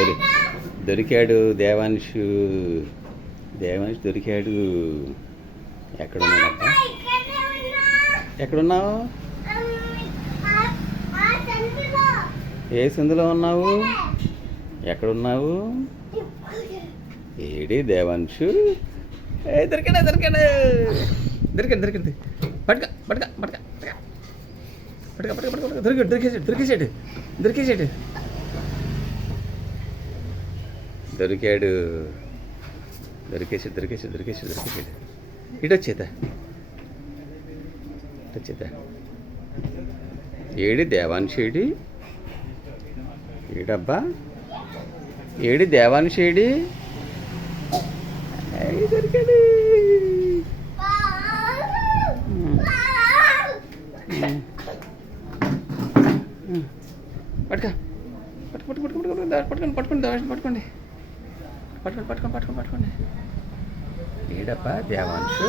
దొరి దొరికాడు దేవాన్షు దేవాంశ్ దొరికాడు. ఎక్కడున్నాడబ్బా? ఎక్కడున్నావు? ఏ సందులో ఉన్నావు? ఎక్కడున్నావు? ఏడి దేవాన్షు ఏ దొరికాడు దొరికాడు. దొరికాడు దొరికింది పడక పట్టుక పట్టుక పట్టుక. పట్టుక పట్టుక పట్టుక. దొరికాడు దొరికేసాడు దొరికేసాడు దొరికేసాడు దొరికాడు. దొరికేసి దొరికేసి దొరికేసి దొరికేసాడు ఇటు వచ్చేదా ఏడి దేవాన్షేడి? ఏడబ్బా? ఏడి దేవాన్షేడి? దొరికాడు. పట్టుకో. పట్టుకో పట్టుకో పట్టుకో పట్టు పట్టుకోండి పట్టుకోండి పట్టుకోండి. పట్టుకోండి పట్టుకోండి పట్టుకోండి పట్టుకోండి. ఏడప్ప దేవాంశు?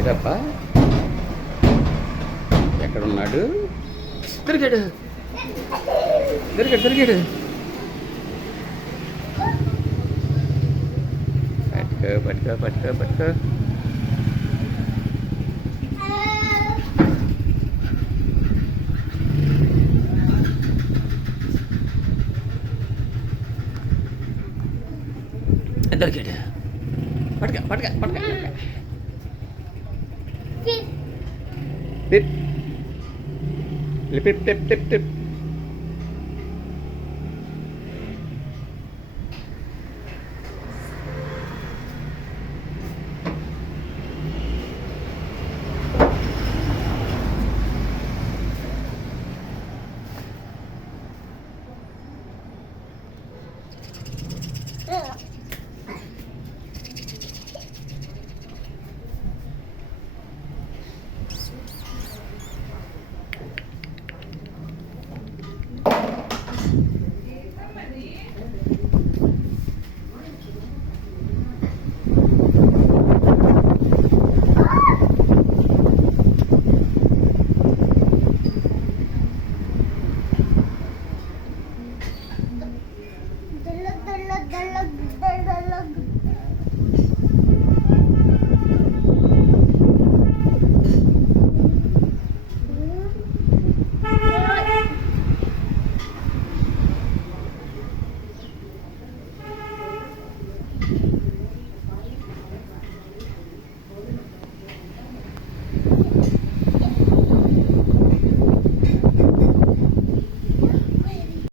ఏడప్ప? ఎక్కడున్నాడు? దొరికాడు దొరికాడు దొరికాడు పట్టుకో పట్టుకో పట్టుకో పట్టుకో. దొరికాడు పట్టుక పట్టుక పట్టుక tip tip tip tip tip